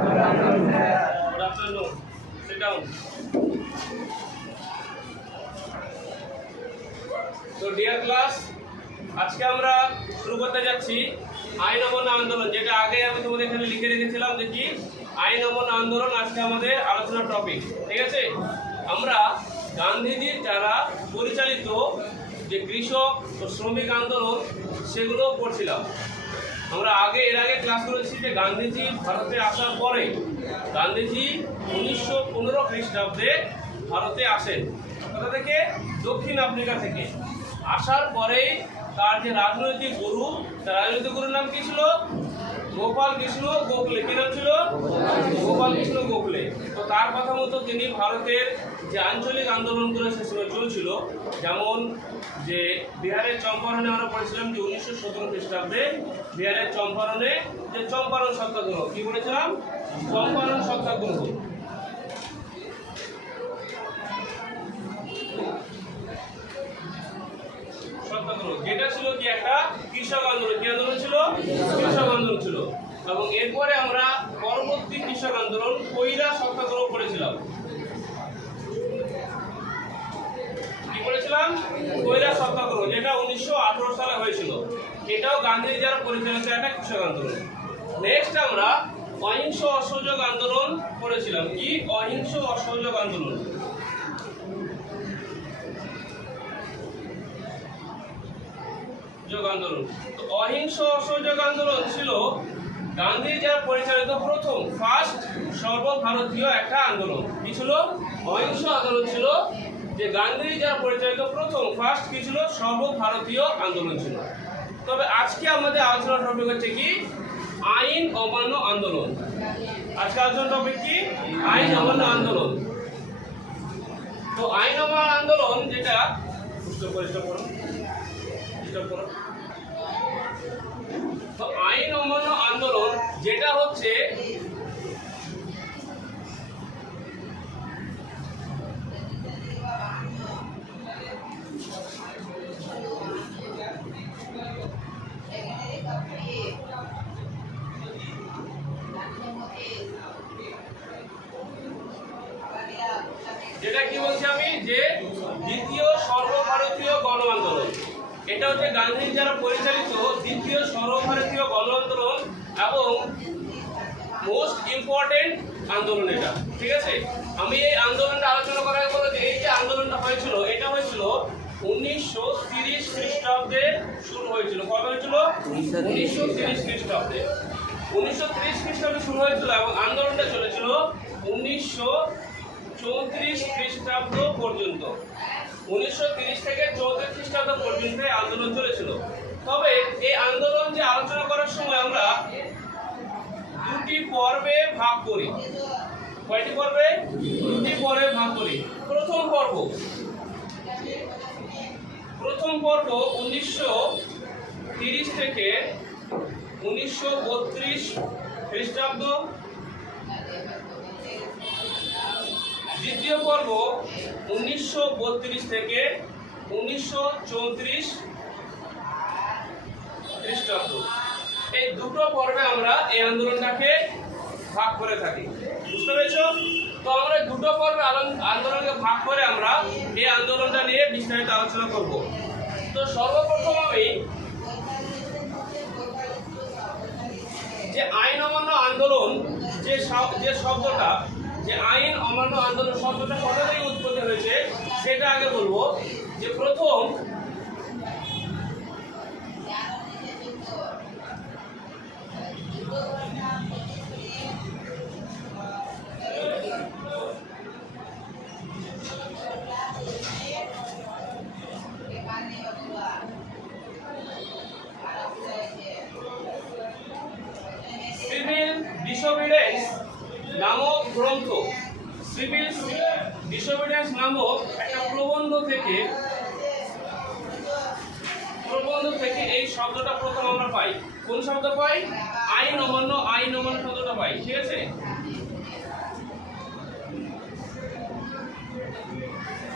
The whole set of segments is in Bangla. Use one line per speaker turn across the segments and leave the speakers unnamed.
Good afternoon. তো ডিয়ার ক্লাস আজকে আমরা শুরু করতে যাচ্ছি আইন অমান্য আন্দোলন, যেটা আগে আমি তোমাদের এখানে লিখে রেখেছিলাম যে আইন অমান্য আন্দোলন আজকে আমাদের আলোচনার টপিক ঠিক আছে আমরা গান্ধীজির যারা পরিচালিত যে কৃষক ও শ্রমিক আন্দোলন, সেগুলো পড়ছিলাম আমরা আগে, এর আগে ক্লাস করেছি যে গান্ধীজি ভারতে আসার পরে, গান্ধীজি উনিশশো পনেরো খ্রিস্টাব্দে ভারতে আসেন। কোথা থেকে? দক্ষিণ আফ্রিকা থেকে। আসার পরেই তার যে রাজনৈতিক গুরু, তার রাজনৈতিক গুরুর নাম কি ছিল? গোপাল কৃষ্ণ গোখলে। কি নাম ছিল? গোপাল কৃষ্ণ গোখলে। তো তার কথা মতো তিনি ভারতের যে আঞ্চলিক আন্দোলনগুলো সে সময় চলছিল, যেমন যে বিহারের চম্পারণে আমরা পড়েছিলাম যে উনিশশো সতেরো খ্রিস্টাব্দে বিহারের চম্পারণে যে চম্পারণ সত্যাগ্রহ কি বলেছিলাম চম্পারণ সত্যাগ্রহ সত্যাগ্রহ যেটা ছিল কি একটা কৃষক আন্দোলন। কি আন্দোলন কৃষক আন্দোলন ছিল। এবং এরপরে আমরা পরবর্তী কৃষক আন্দোলন কইরা সত্যাগ্রহ করেছিলাম। কি বলেছিলাম? কৈলাস সত্যাগ্রহ, যেটা উনিশশো আঠারো সালে হয়েছিল। এটাও গান্ধীজি যারা পরিচালিত একটা কৃষক আন্দোলন। নেক্সট আমরা অহিংস অসহযোগ আন্দোলন করেছিলাম। কি? অহিংস অসহযোগ আন্দোলন। যোগ আন্দোলন। তো অহিংস অসহযোগ আন্দোলন ছিল গান্ধী যারা পরিচালিত প্রথম ফার্স্ট সর্বভারতীয় একটা আন্দোলন। কি ছিল? অহিংস আন্দোলন ছিল যে গান্ধী যারা পরিচালিত প্রথম ফার্স্ট কি ছিল? সর্বভারতীয় আন্দোলন ছিল। তবে আজকে আমাদের আলোচনা টপিক হচ্ছে কি? আইন অমান্য আন্দোলন। আজকে আলোচনা টপিক কি? আইন অমান্য আন্দোলন। তো আইন অমান্য আন্দোলন যেটা স্টপ করে স্টপ করো করো। তো আইন অমান্য আন্দোলন, যেটা হচ্ছে যেটা কি বলছি আমি? যে দ্বিতীয় সর্বভারতীয় গণ আন্দোলন এটা হচ্ছে গান্ধী যারা পরিচালিত দ্বিতীয় সর্বভারতীয় গণ আন্দোলন এবং মোস্ট ইম্পর্টেন্ট আন্দোলন এটা, ঠিক আছে? আমি এই আন্দোলনটা আলোচনা করার পরে যে এই যে আন্দোলনটা হয়েছিল, এটা হয়েছিল উনিশশো তিরিশ খ্রিস্টাব্দে শুরু হয়েছিল। কবে হয়েছিল? উনিশশো তিরিশ খ্রিস্টাব্দে। উনিশশো তিরিশ খ্রিস্টাব্দে শুরু হয়েছিল এবং আন্দোলনটা চলেছিল উনিশশো চৌত্রিশ খ্রিস্টাব্দ পর্যন্ত। উনিশশো তিরিশ থেকে চৌত্রিশ খ্রিস্টাব্দ পর্যন্ত আন্দোলন চলেছিল। তবে এই আন্দোলন যে আলোচনা করার সময় আমরা দুটি পর্বে ভাগ করি। কয়টি পর্বে? দুটি পর্বে ভাগ করি। প্রথম পর্ব। প্রথম পর্ব উনিশশো তিরিশ থেকে উনিশশো বত্রিশ খ্রিস্টাব্দ। দ্বিতীয় পর্ব উনিশশো বত্রিশ থেকে উনিশশো চৌত্রিশ খ্রিস্টাব্দ এই দুটো পর্বে আমরা এই আন্দোলনটাকে ভাগ করে থাকি। বুঝতে পেরেছ? তো আমরা দুটো পর্বে আন্দোলনকে ভাগ করে আমরা এই আন্দোলনটা নিয়ে বিস্তারিত আলোচনা করব। তো সর্বপ্রথম আমি যে আইন অমান্য আন্দোলন, যে যে শব্দটা, যে আইন অমান্য আন্দোলন শব্দটা কোথা থেকে উৎপত্তি হয়েছে, সেটা আগে বলব। যে প্রথম নামক একটা প্রবন্ধ থেকে প্রবন্ধ থেকে এই শব্দটা প্রথম আমরা পাই। কোন শব্দ পাই? আইন অমান্য আইন অমান্য শব্দটা পাই, ঠিক আছে?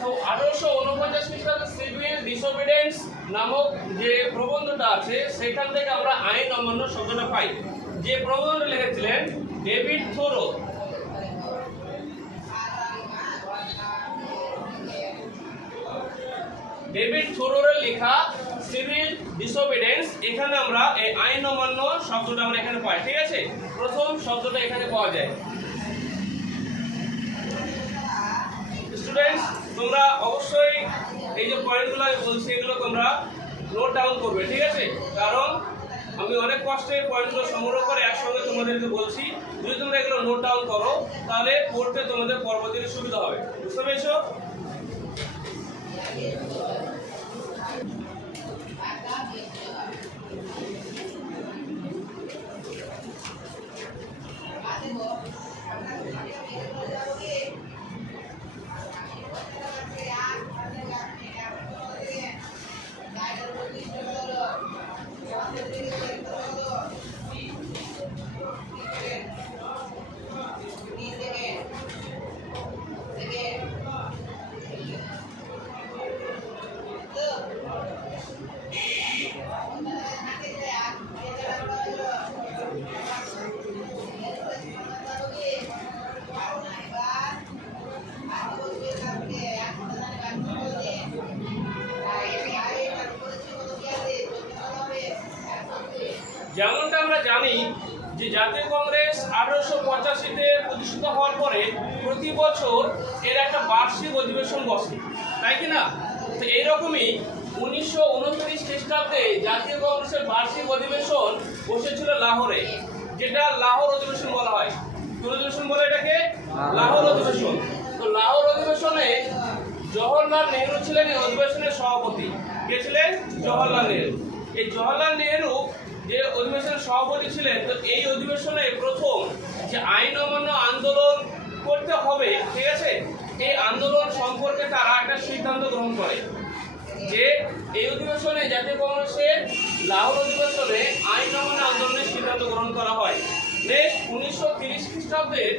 তো আঠারোশো উনপঞ্চাশ খ্রিস্টাব্দে সিভিল ডিসোবিডেন্স নামক যে প্রবন্ধটা আছে, সেখান থেকে আমরা আইন অমান্য শব্দটা পাই। যে প্রবন্ধ লিখেছিলেন ডেভিড থোরো ডেভিড থোরোর লেখা সিভিল ডিসোবিডেন্স এখানে আমরা এই আইন অমান্য শব্দটা আমরা এখানে পাই, ঠিক আছে? প্রথম শব্দটা এখানে পাওয়া যায়। স্টুডেন্টস তোমরা অবশ্যই এই যে পয়েন্টগুলো আমি বলছি, এগুলো তোমরা নোট ডাউন করবে, ঠিক আছে? কারণ আমি অনেক কষ্টে পয়েন্টগুলো সংগ্রহ করে একসঙ্গে তোমাদেরকে বলছি, যদি তোমরা এগুলো নোট ডাউন করো, তাহলে পড়তে তোমাদের পরবর্তীতে সুবিধা হবে। বুঝতে পেরেছ? যেমনটা আমরা জানি যে জাতীয় কংগ্রেস আঠারোশো পঁচাশিতে প্রতিষ্ঠিত হওয়ার পরে প্রতি বছর এর একটা বার্ষিক অধিবেশন বসে, তাই কি না? তো এইরকমই উনিশশো উনত্রিশ খ্রিস্টাব্দে জাতীয় কংগ্রেসের বার্ষিক অধিবেশন বসেছিল লাহোরে, যেটা লাহোর অধিবেশন বলা হয়। কোন অধিবেশন বলে এটাকে? লাহোর অধিবেশন। তো লাহোর অধিবেশনে জওহরলাল নেহরু ছিলেন এই অধিবেশনের সভাপতি। কে ছিলেন? জওহরলাল নেহরু। এই জওহরলাল নেহরু যে অধিবেশনের সভাপতি ছিলেন, তো এই অধিবেশনে প্রথম যে আইন অমান্য আন্দোলন করতে হবে, ঠিক আছে? এই আন্দোলন সম্পর্কে তারা একটা সিদ্ধান্ত গ্রহণ করে যে এই অধিবেশনে জাতীয় কংগ্রেসের লাহোর অধিবেশনে আইন অমান্য আন্দোলনের সিদ্ধান্ত গ্রহণ করা হয়। নেক্সট উনিশশো তিরিশ খ্রিস্টাব্দের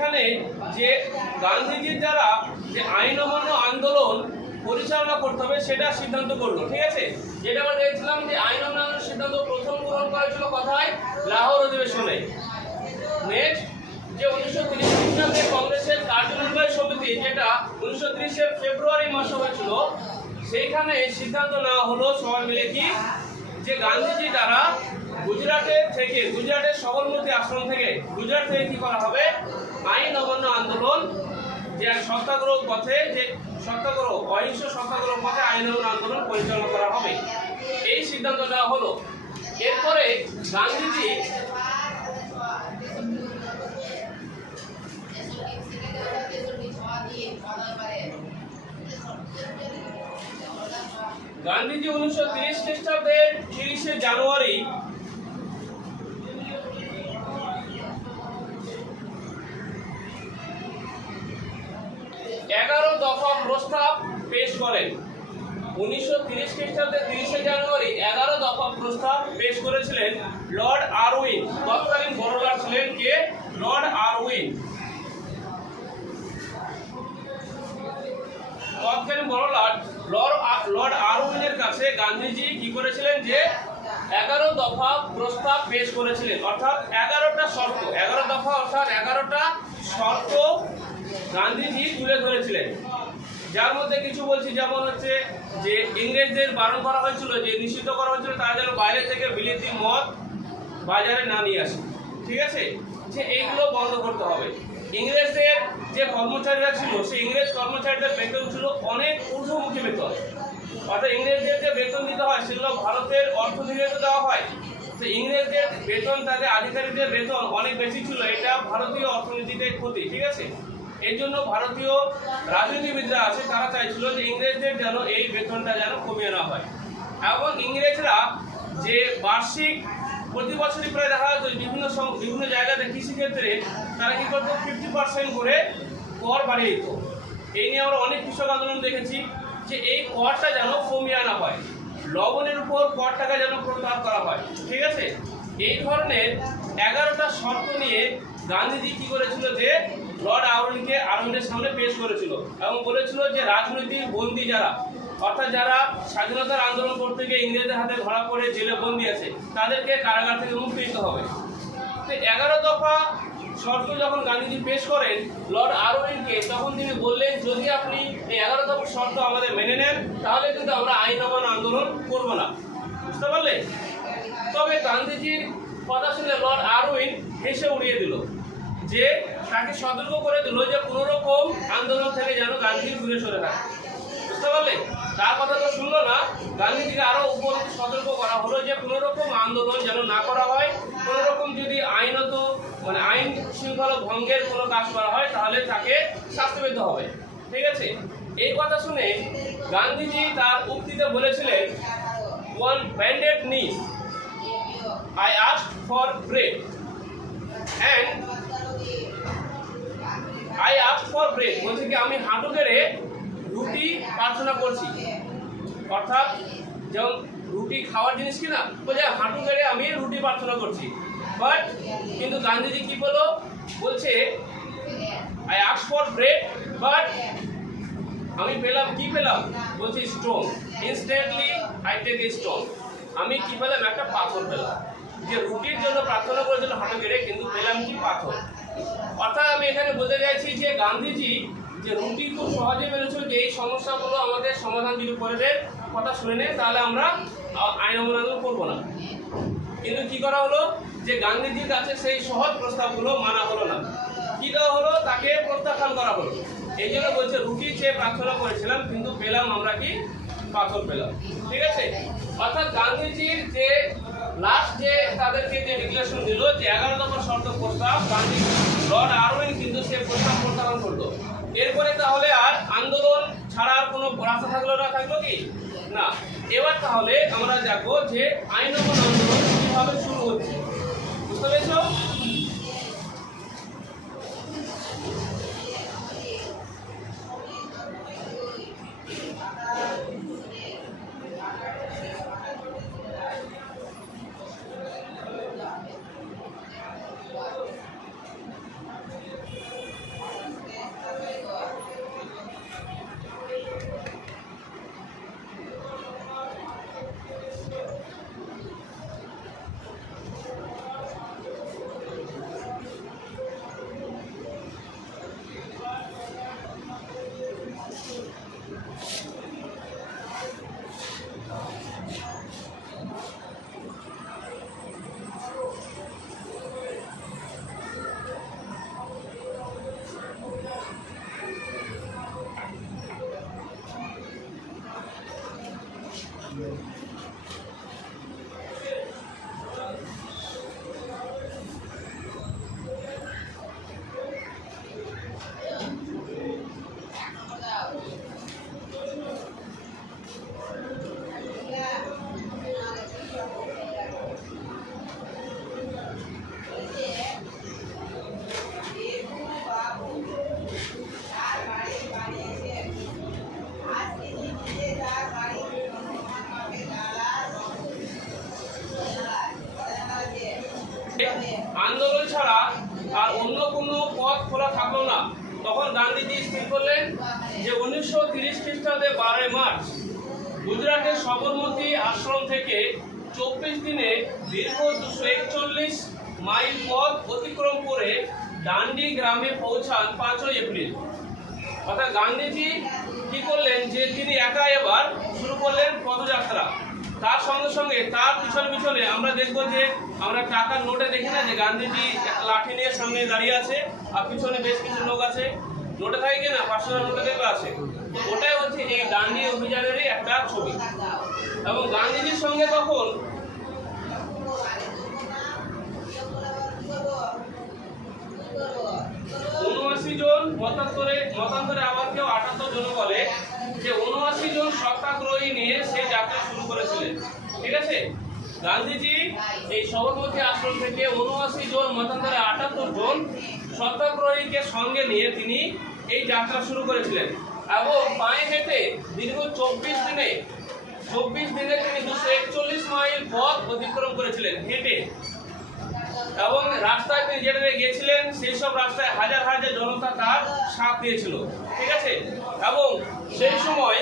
এখানে যে গান্ধীজির দ্বারা যে আইন অমান্য আন্দোলন পরিচালনা করতে হবে, সেটা সিদ্ধান্ত করল, ঠিক আছে? যেটা আমরা দেখছিলাম যে আইন অমান্য সিদ্ধান্ত প্রথম গ্রহণ করা হয়েছিল কথায়? লাহোর অধিবেশনে। নেক্সট যে উনিশশো তিরিশ খ্রিস্টাব্দে কংগ্রেসের কার্যনির্বাহী সমিতি, যেটা উনিশশো তিরিশের ফেব্রুয়ারি মাসে হয়েছিল, সেইখানে সিদ্ধান্ত নেওয়া হলো সবাই মিলে কি? যে গান্ধীজি দ্বারা গুজরাটে থেকে, গুজরাটের সবরমতী আশ্রম থেকে, গুজরাট থেকে কি করা হবে? আইন অমান্য আন্দোলন যে এক সত্যাগ্রহ পথে, যে সত্যাগ্রহ, অহিংস সত্যাগ্রহ পথে আইন অমান্য আন্দোলন পরিচালনা করা হবে। এই সিদ্ধান্ত নেওয়া হলো। এরপরে গান্ধীজি গান্ধীজি উনিশশো তিরিশ খ্রিস্টাব্দের তিরিশে জানুয়ারি এগারো দফা প্রস্তাব পেশ করেন। উনিশশো তিরিশ খ্রিস্টাব্দের তিরিশে জানুয়ারি এগারো দফা প্রস্তাব পেশ করেছিলেন লর্ড আরউইন। তৎকালীন বড়লাট ছিলেন কে? Lord Irwin. তৎকালীন বড়লাট লর্ড লর্ড আরউইনের কাছে গান্ধীজি কি করেছিলেন যে, এগারো দফা প্রস্তাব পেশ করেছিলেন। অর্থাৎ এগারোটা শর্ত। এগারো দফা অর্থাৎ এগারোটা শর্ত গান্ধীজি তুলে ধরেছিলেন। যার মধ্যে কিছু বলছি, যেমন হচ্ছে যে ইংরেজদের বারণ করা হয়েছিল, যে নিষিদ্ধ করা হয়েছিল, তারা যেন বাইরে থেকে বিলিতি মদ বাজারে না নিয়ে আসে। ঠিক আছে? যে এইগুলো বন্ধ করতে হবে। ইংরেজদের যে কর্মচারীরা ছিল সেই ইংরেজ কর্মচারীদের বেতন ছিল অনেক ঊর্ধ্বমুখী বেতন। অর্থাৎ ইংরেজদের যে বেতন দিতে হয়, সেগুলো ভারতের অর্থ থেকে তো দেওয়া হয়। তো ইংরেজদের বেতন, তাদের আধিকারিকদের বেতন অনেক বেশি ছিল, এটা ভারতীয় অর্থনীতিতে ক্ষতি, ঠিক আছে? এর জন্য ভারতীয় রাজনীতিবিদরা আছে, তারা চাইছিল যে ইংরেজদের যেন এই বেতনটা যেন কমিয়ে না হয়। এবং ইংরেজরা যে বার্ষিক, প্রতি বছরই প্রায় দেখা যাচ্ছে বিভিন্ন বিভিন্ন জায়গাতে কৃষিক্ষেত্রে তারা কী করতো ফিফটি পার্সেন্ট করে কর বাড়িয়ে দিত। এই নিয়ে আমরা অনেক কৃষক আন্দোলন দেখেছি যে এই করটা যেন কমিয়ে আনা হয়। লবণের উপর কর টাকা যেন প্রত্যাহার করা হয়। ঠিক আছে? এই ধরনের এগারোটা শর্ত নিয়ে গান্ধীজি কী করেছিল যে লর্ড আউরনকে আর্মিদের সামনে পেশ করেছিল এবং বলেছিল যে রাজনৈতিক বন্দী যারা, অর্থাৎ যারা স্বাধীনতার আন্দোলন করতে গিয়ে ইংরেজদের হাতে ধরা পড়ে, জেলে বন্দী আছে, তাদেরকে কারাগার থেকে মুক্তি দিতে হবে। তো এগারো দফা শর্ত যখন গান্ধীজি পেশ করেন, লর্ড আরওয়েনকে তখন তিনি বললেন, যদি আপনি এই এগারো দফা শর্ত আমাদের মেনে নেন, তাহলে কিন্তু আমরা আইন অমান আন্দোলন করব না। বুঝতে পারলে? তবে গান্ধীজির কথা শুনে লর্ড আরউইন হেসে উড়িয়ে দিল। যে তাকে সতর্ক করে দিল যে কোনো রকম আন্দোলন থেকে যেন গান্ধী দূরে সরে থাকে বুঝতে পারলে? তার কথা তো শুনলো না। গান্ধীজিকে আরও উপর সতর্ক করা হলো যে কোনো রকম আন্দোলন যেন না করা হয়। কোনো রকম যদি আইনত মানে আইন শৃঙ্খলা ভঙ্গের কোনো কাজ করা হয়, তাহলে তাকে শাস্তি পেতে হবে। ঠিক আছে? এই কথা শুনে গান্ধীজি তার উক্তিতে বলেছিলেন ওয়ান ব্যান্ডেড নিস I asked for bread and I asked for bread বলছে কি, আমি হাঁটু গেড়ে রুটি প্রার্থনা করছি। অর্থাৎ, যেমন রুটি খাওয়ার জিনিস কিনা বলছে হাঁটু গেড়ে আমি রুটি প্রার্থনা করছি। বাট কিন্তু গান্ধীজি কি বলো বলছে I ask for bread but আমি পেলাম, কি পেলাম? বলছি stone instantly I take stone আমি কি পেলাম? একটা পাথর পেলাম। যে রুটির জন্য প্রার্থনা করেছিল হাঁটু গেড়ে কিন্তু পেলাম কি পাথর? অর্থাৎ আমি এখানে বলতে চাইছি যে গান্ধীজি যে রুটি খুব সহজে পেরেছিল যে এই সমস্যাগুলো আমাদের সমাধান যদি করে দেন, কথা শুনে নেন, তাহলে আমরা আইন অবলম্বন করব না। কিন্তু কি করা হলো? যে গান্ধীজির কাছে সেই সহজ প্রস্তাবগুলো মানা হলো না। কি দেওয়া হলো? তাকে প্রত্যাখ্যান করা হলো। এই জন্য বলছে, রুটি চেয়ে প্রার্থনা করেছিলাম, কিন্তু পেলাম আমরা কি? পাথর পেলাম। ঠিক আছে? অর্থাৎ গান্ধীজির যে লাস্ট যে তাদেরকে যে ডিক্লারেশন দিল, যে এগারো নম্বর শর্ত প্রস্তাব গান্ধী লর্ড আরউইন কিন্তু সে প্রস্তাব প্রত্যাখ্যান করল। এরপরে তাহলে আর আন্দোলন ছাড়া আর কোনো রাস্তা থাকল না, থাকল কি? না। এবার তাহলে আমরা দেখো যে আইনগত আন্দোলন কীভাবে শুরু হচ্ছে। বুঝতে পেরেছ? আন্দোলন ছাড়া আর অন্য কোনো পথ খোলা থাকল না। তখন গান্ধীজি স্থির করলেন যে উনিশশো তিরিশ খ্রিস্টাব্দে বারোই মার্চ গুজরাটের সবরমতী আশ্রম থেকে চব্বিশ দিনে দীর্ঘ দুশো একচল্লিশ মাইল পথ অতিক্রম করে ডান্ডি গ্রামে পৌঁছান পাঁচই এপ্রিল। অর্থাৎ গান্ধীজি কি করলেন যে তিনি একা এবার শুরু করলেন পদযাত্রা। তার সঙ্গে সঙ্গে তার পিছনে পিছনে আমরা দেখব যে আমরা টাকার নোটে দেখি না যে গান্ধীজি একটা লাঠি নিয়ে সামনে দাঁড়িয়ে আছে আর পিছনে বেশ কিছু লোক আছে। নোটে থাকে না? পাঁচশো নোটে দেখবে আছে। ওটাই হচ্ছে এই গান্ধী অভিযানেরই একটা ছবি। এবং গান্ধীজির সঙ্গে তখন উনআশি জন মতান্তরে মতান্তরে আবার কেউ আটাত্তর জন বলে যে উনআশি জন সত্যাগ্রহী নিয়ে সেই যাত্রা শুরু করেছিলেন। ঠিক আছে? গান্ধীজি এই সবরমতী আশ্রম থেকে উনআশি জন, মতান্তরে আটাত্তর জন সত্যাগ্রহীকে সঙ্গে নিয়ে তিনি এই যাত্রা শুরু করেছিলেন। এবং পায়ে হেঁটে দীর্ঘ চব্বিশ দিনে চব্বিশ দিনে তিনি দুশো একচল্লিশ মাইল পথ অতিক্রম করেছিলেন, হেঁটে। এবং রাস্তায় তিনি যেটা দিয়ে গিয়েছিলেন, সেই সব রাস্তায় হাজার হাজার জনতা তার সাথ দিয়েছিল। ঠিক আছে? এবং সেই সময়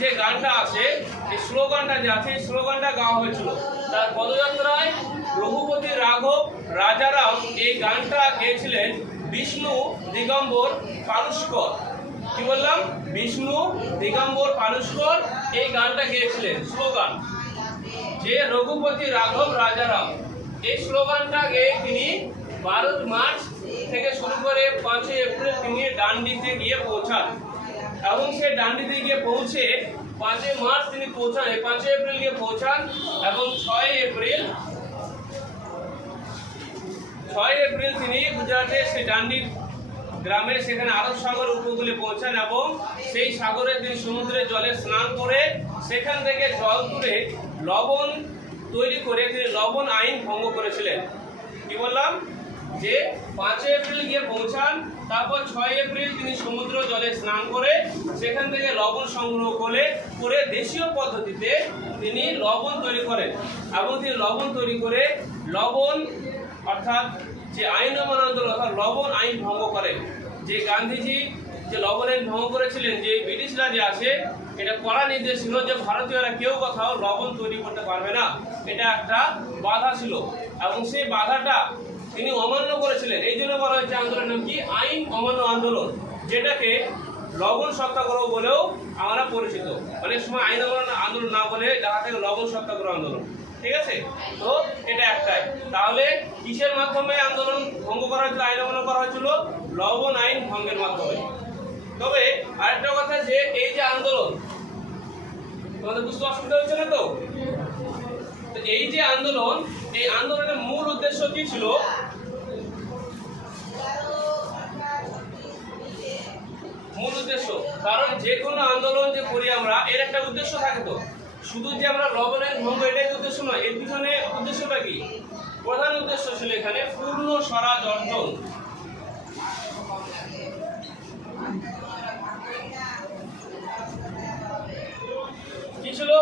যে গানটা আছে, এই স্লোগানটা যে আছে, এই স্লোগানটা গাওয়া হয়েছিল। তার পদযাত্রায় রঘুপতি রাঘব, রাজারাম এই গানটা গেয়েছিলেন বিষ্ণু দিগম্বর পালুস্কর কি বললাম? বিষ্ণু দিগম্বর পালুস্কর এই গানটা গেয়েছিলেন, স্লোগান। যে রঘুপতি রাঘব, রাজারাম, এই স্লোগানটা গেয়ে তিনি ভারত মার্চ থেকে শুরু করে পাঁচই এপ্রিল তিনি ডান্ডিতে গিয়ে পৌঁছান। এবং সে ডান্ডিতে গিয়ে পৌঁছে পাঁচই মার্চ তিনি পৌঁছান পাঁচই এপ্রিল গিয়ে পৌঁছান এবং ছয় এপ্রিল ছয় এপ্রিল তিনি গুজরাটে সেই ডান্ডি গ্রামে সেখানে আরব সাগর উপকূলে পৌঁছান এবং সেই সাগরে তিনি সমুদ্রের জলে স্নান করে সেখান থেকে জল তুলে লবণ তৈরি করে তিনি লবণ আইন ভঙ্গ করেছিলেন। কি বললাম? যে পাঁচই এপ্রিল গিয়ে পৌঁছান, তারপর ছয় এপ্রিল তিনি সমুদ্র জলে স্নান করে সেখান থেকে লবণ সংগ্রহ করে করে দেশীয় পদ্ধতিতে তিনি লবণ তৈরি করেন। এবং তিনি লবণ তৈরি করে লবণ, অর্থাৎ যে আইন অমান্য আন্দোলন অর্থাৎ লবণ আইন ভঙ্গ করেন। যে গান্ধীজি যে লবণ আইন ভঙ্গ করেছিলেন, যে ব্রিটিশরা যে আছে, এটা কড়া নির্দেশ ছিল যে ভারতীয়রা কেউ কোথাও লবণ তৈরি করতে পারবে না। এটা একটা বাধা ছিল। এবং সেই বাধাটা তিনি অমান্য করেছিলেন। এই জন্য বলা হয়েছে আন্দোলনের নাম কি? আইন অমান্য আন্দোলন, যেটাকে লবণ সত্যাগ্রহ বলেও আমরা পরিচিত। অনেক সময় আইন অমান্য আন্দোলন না বলে দেখা থাকে লবণ সত্যাগ্রহ আন্দোলন। ঠিক আছে? তো এটা একটাই। তাহলে কিসের মাধ্যমে আন্দোলন ভঙ্গ করা হয়েছিল, আইন অমান্য করা হয়েছিল? লবণ আইন ভঙ্গের মাধ্যমে। তবে আরেকটা কথা যে, এই যে আন্দোলন, তোমাদের বুঝতে অসুবিধা হচ্ছে না তো এই যে আন্দোলন এই আন্দোলনের মূল উদ্দেশ্য কি ছিল? মূল উদ্দেশ্য। কারণ যে কোনো আন্দোলন যে করি আমরা, এর একটা উদ্দেশ্য থাকে তো। শুধু যে আমরা লবণের ভঙ্গ, এটাই উদ্দেশ্য নয়। এর পিছনে উদ্দেশ্যটা কি? প্রধান উদ্দেশ্য ছিল এখানে পূর্ণ স্বরাজ অর্জন।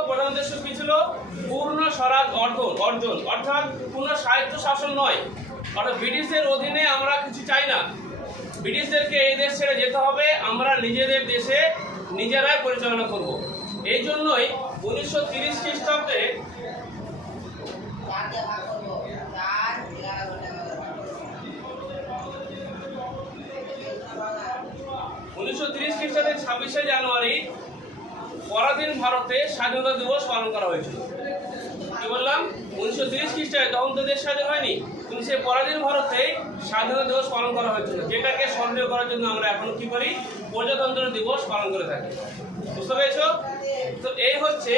প্রধান উদ্দেশ্য কি ছিল? পূর্ণ স্বরাজ অর্জন অর্জন, অর্থাৎ পূর্ণ সাহিত্য শাসন নয়। অর্থাৎ ব্রিটিশদের অধীনে আমরা কিছু চাই না। ব্রিটিশদেরকে এই দেশ ছেড়ে যেতে হবে, আমরা নিজেদের দেশে নিজেরাই পরিচালনা করব। এই জন্যই উনিশশো তিরিশ খ্রিস্টাব্দে উনিশশো তিরিশ খ্রিস্টাব্দে ছাব্বিশে জানুয়ারি পরাধীন ভারতে স্বাধীনতা দিবস পালন করা হয়েছিল। কি বললাম? উনিশশো তিরিশ খ্রিস্টাব্দে তখন তো দেশ স্বাধীন হয়নি, কিন্তু সেই পরাধীন ভারতে স্বাধীনতা দিবস পালন করা হয়েছিল, যেটাকে স্মরণীয় করার জন্য আমরা এখন কি করি? প্রজাতন্ত্র দিবস পালন করে থাকি। বুঝতে পেরেছ? তো এই হচ্ছে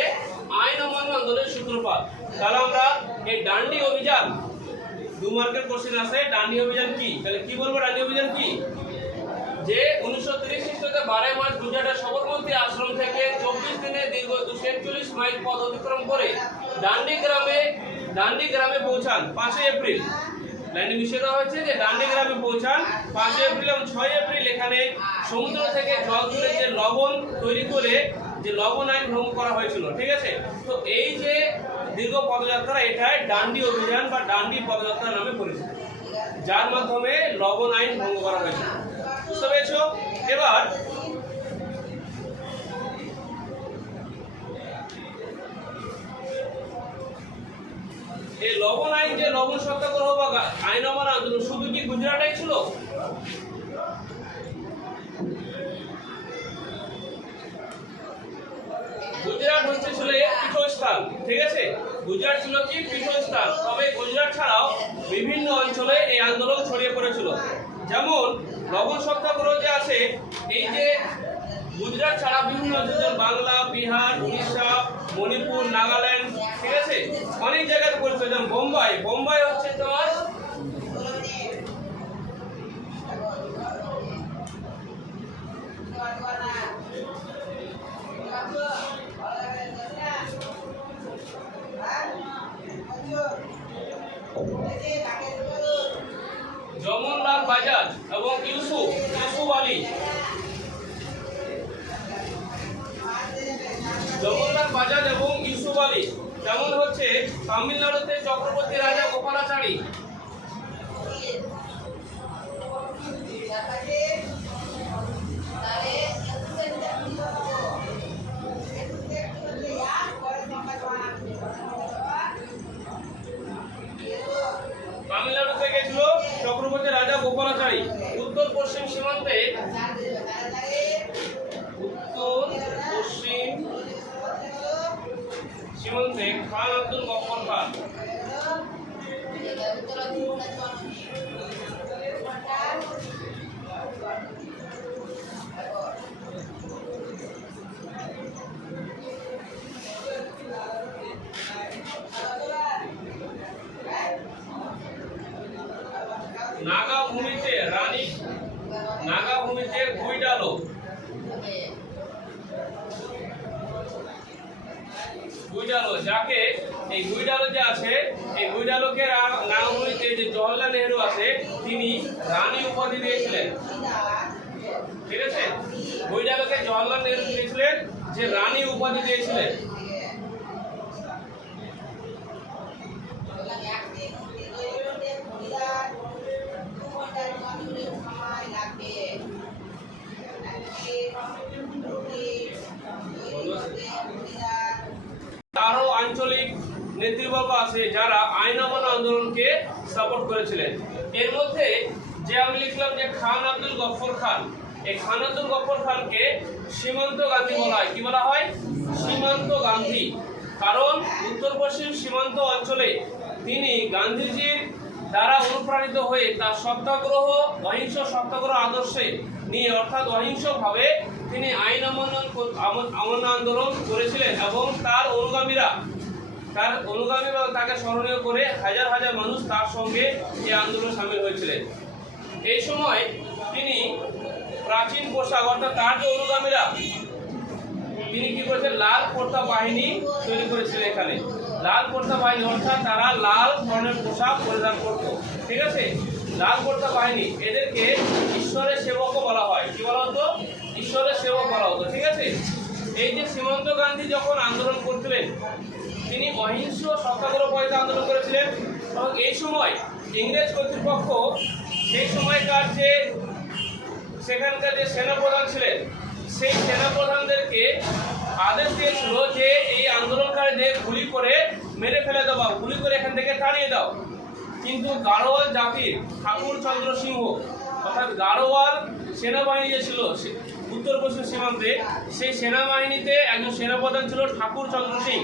আইন অমান্য আন্দোলনের সূত্রপাত। তাহলে আমরা এই ডান্ডি অভিযান দু মার্কের কোশ্চেন আছে, ডান্ডি অভিযান কি? তাহলে কি বলব? ডান্ডি অভিযান কি? যে উনিশশো তিরিশ খ্রিস্টাব্দে বারোই মার্চ গুজরাটের সবরমতী আশ্রম থেকে চব্বিশ দিনে দীর্ঘ দুশো একচল্লিশ মাইল পথ অতিক্রম করে ডান্ডি গ্রামে ডান্ডি গ্রামে পৌঁছান পাঁচই এপ্রিল। লাইনে মিশিয়ে দেওয়া হয়েছে যে ডান্ডি গ্রামে পৌঁছান পাঁচই এপ্রিল এবং ছয় এপ্রিল এখানে সমুদ্র থেকে জল তুলে যে লবণ তৈরি করে যে লবণ আইন ভঙ্গ করা হয়েছিল, ঠিক আছে? তো এই যে দীর্ঘ পদযাত্রা, এটাই ডান্ডি অভিযান বা ডান্ডি পদযাত্রা নামে পরিচিত। যার মাধ্যমে লবণ আইন ভঙ্গ করা হয়েছিল। বুঝতে পেরেছ? এবার এই লবণ আইন যে লবণ সত্যাগ্রহ বা আইন অমান্য আন্দোলন শুধু কি গুজরাটেই ছিল? গুজরাট হচ্ছে ছিল পীঠস্থান, ঠিক আছে? গুজরাট ছিল কি? পীঠস্থান। তবে গুজরাট ছাড়াও বিভিন্ন অঞ্চলে এই আন্দোলন ছড়িয়ে পড়েছিল। যেমন লবণ সত্যাগ্রহ যে আছে, এই যে গুজরাট ছাড়া বিভিন্ন বাংলা, বিহার, উড়িষ্যা, মণিপুর, নাগাল্যান্ড, ঠিক আছে? অনেক জায়গায় করেছে যেমন বোম্বাই। বোম্বাই হচ্ছে তোমার বাজাজ এবং ইউসুফ ইউসুফ আলী। জগন্নাথ বাজাজ এবং ইউসুফ আলী। যেমন হচ্ছে তামিলনাড়ুতে চক্রবর্তী রাজা গোপালাচারী। নাগা ভূমিতে রানী নাগা ভূমিতে গুইডালো গুইডালো যাকে এই গুইডালো যে আছে, এই গুইডালোকে রা- নাগা ভূমিতে যে জওয়াহরলাল নেহরু আছে, তিনি রানী উপাধি দিয়েছিলেন। ঠিক আছে? গুইডালোকে জওয়াহরলাল নেহরু দিয়েছিলেন, যে রানী উপাধি দিয়েছিলেন। আঞ্চলিক নেতৃবর্গ আছে যারা আইন অমান্য আন্দোলনকে সাপোর্ট করেছিলেন। এর মধ্যে যে আমি লিখলাম যে খান আব্দুল গফর খান, এই খান আব্দুল গফর খানকে সীমান্ত গান্ধী বলা হয়। কি বলা হয়? সীমান্ত গান্ধী। কারণ উত্তর পশ্চিম সীমান্ত অঞ্চলে তিনি গান্ধীজির দ্বারা অনুপ্রাণিত হয়ে তার সত্যাগ্রহ, অহিংস সত্যাগ্রহ আদর্শে নিয়ে অর্থাৎ অহিংসভাবে তিনি আইন আমন- আন্দোলন করেছিলেন এবং তার অনুগামীরা তার অনুগামীরা তাকে স্মরণীয় করে হাজার হাজার মানুষ তার সঙ্গে এই আন্দোলনে সামিল হয়েছিলেন। এই সময় তিনি প্রাচীন পোশাক অর্থাৎ তার যে অনুগামীরা, তিনি কি করেছেন? লাল কোর্তা বাহিনী তৈরি করেছিলেন এখানে। লাল কোর্তা বাহিনী অর্থাৎ তারা লাল ধরনের পোশাক পরিধান করত। ঠিক আছে? লাল কোর্তা বাহিনী, এদেরকে ঈশ্বরের সেবকও বলা হয়। কি বলা হতো? ঈশ্বরের সেবা বলা হতো, ঠিক আছে? এই যে সীমান্ত গান্ধী যখন আন্দোলন করছিলেন, তিনি অহিংস সত্যাগ্রহ পয়সা আন্দোলন করেছিলেন, এবং এই সময় ইংরেজ কর্তৃপক্ষ, সেই সময়কার যে সেখানকার যে সেনাপ্রধান ছিলেন, সেই সেনাপ্রধানদেরকে আদেশ দিয়েছিল যে এই আন্দোলনকারীদের গুলি করে মেরে ফেলে দেওয়া, গুলি করে এখান থেকে তাড়িয়ে দাও। কিন্তু গাড়োয়াল জাতির ঠাকুর চন্দ্র সিংহ অর্থাৎ গাড়োয়াল সেনাবাহিনী যে ছিল উত্তর পশ্চিম সীমান্তে সেই সেনাবাহিনীতে একজন সেনাপ্রধান ছিল ঠাকুর চন্দ্র সিং।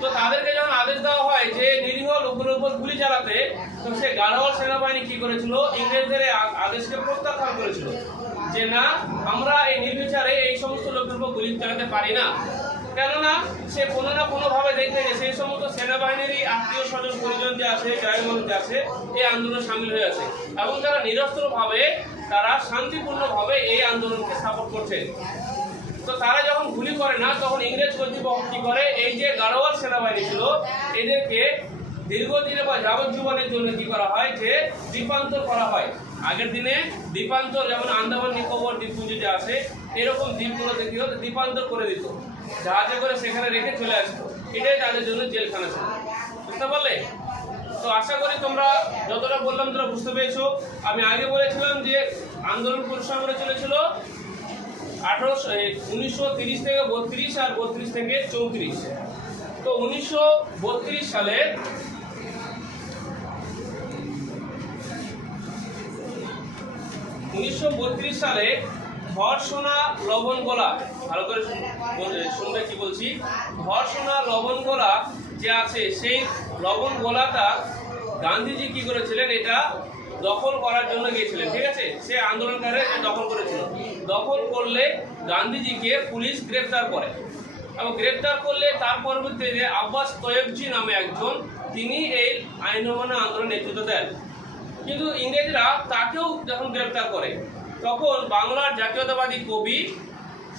তো তাদেরকে যখন আদেশ দেওয়া হয় যে নিরীহ লোকের উপর গুলি চালাতে, তো সে গাড়োয়াল সেনাবাহিনী কি করেছিল? ইংরেজদের আদেশকে প্রত্যাখ্যান করেছিল যে, না, আমরা এই নির্বিচারে এই সমস্ত লোকের উপর গুলি চালাতে পারি না। কেননা সে কোনো না কোনো ভাবে দেখতে যে সেই সমস্ত সেনাবাহিনীরই আত্মীয় স্বজন, পরিজন যে আছে গ্রামের যে আছে, এই আন্দোলনে সামিল হয়ে আছে। এবং তারা নিরস্ত্র ভাবে তারা শান্তিপূর্ণভাবে এই আন্দোলনকে সাপোর্ট করছে। তো তারা যখন গুলি করে না, তখন ইংরেজ কর্তৃপক্ষ কি করে? এই যে গাড়োয়াল সেনাবাহিনী ছিল, এদেরকে দীর্ঘদিনে বা যাবজ্জীবনের জন্য কি করা হয়? যে দ্বীপান্তর করা হয়। আগের দিনে দ্বীপান্তর যেমন আন্দামান নিকোবর দ্বীপপুঞ্জ যে আছে, এরকম দ্বীপগুলোতে কি হতো? দ্বীপান্তর করে দিত। জাহাজে করে সেখানে রেখে চলে আসতো এটাই তাদের জন্য জেলখানা ছিল। বুঝতে পারলে? তো আশা করি তোমরা যতটা বললাম তোমরা বুঝতে পেরেছ। আমি আগে বলেছিলাম যে আন্দোলন পরিশ্রম করে চলেছিল আঠারোশো উনিশশো তিরিশ থেকে বত্রিশ আর বত্রিশ থেকে চৌত্রিশ। তো উনিশশো বত্রিশ সালে উনিশশো বত্রিশ সালে ধর্ষণা লবণ গোলা। ভালো করে শুনবে কি বলছি? ধর্ষণা লবণ গোলা যে আছে, সেই লবণ গোলাটা গান্ধীজি কি করেছিলেন? এটা দখল করার জন্য গিয়েছিলেন, ঠিক আছে? সে আন্দোলনকারী দখল করেছিল। দখল করলে গান্ধীজিকে পুলিশ গ্রেফতার করে। এবং গ্রেফতার করলে তার পরবর্তীতে আব্বাস তয়েবজি নামে একজন, তিনি এই আইন অমান্য আন্দোলন নেতৃত্ব দেন। কিন্তু ইংরেজরা তাকেও যখন গ্রেপ্তার করে তখন বাংলার জাতীয়তাবাদী কবি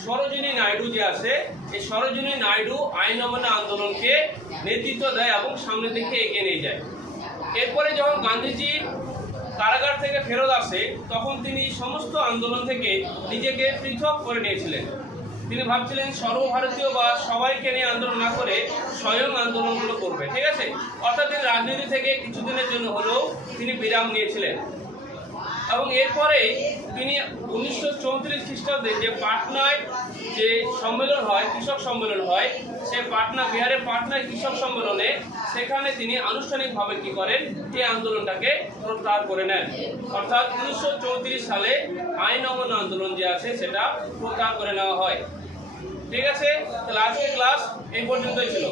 সরোজিনী নাইডু যে আছে, এই সরোজিনী নাইডু আইন অমান্য আন্দোলনকে নেতৃত্ব দেয় এবং সামনের দিকে এগিয়ে নিয়ে যায়। এরপরে যখন গান্ধীজি কারাগার থেকে ফেরত আসে, তখন তিনি সমস্ত আন্দোলন থেকে নিজেকে পৃথক করে নিয়েছিলেন। তিনি ভাবছিলেন, সর্বভারতীয় বা সবাইকে নিয়ে আন্দোলন না করে স্বয়ং আন্দোলনগুলো করবে, ঠিক আছে? অর্থাৎ তিনি রাজনীতি থেকে কিছুদিনের জন্য হলেও তিনি বিরাম নিয়েছিলেন। এবং এরপরে তিনি উনিশশো চৌত্রিশ খ্রিস্টাব্দে যে পাটনায় যে সম্মেলন হয়, কৃষক সম্মেলন হয়, সে পাটনা, বিহারের পাটনায় কৃষক সম্মেলনে সেখানে তিনি আনুষ্ঠানিকভাবে কি করেন? এই আন্দোলনটাকে প্রত্যাহার করে নেন। অর্থাৎ উনিশশো চৌত্রিশ সালে আইন অমান্য আন্দোলন যে আছে, সেটা প্রত্যাহার করে নেওয়া হয়। ঠিক আছে? তাহলে আজকে ক্লাস এই পর্যন্তই ছিল।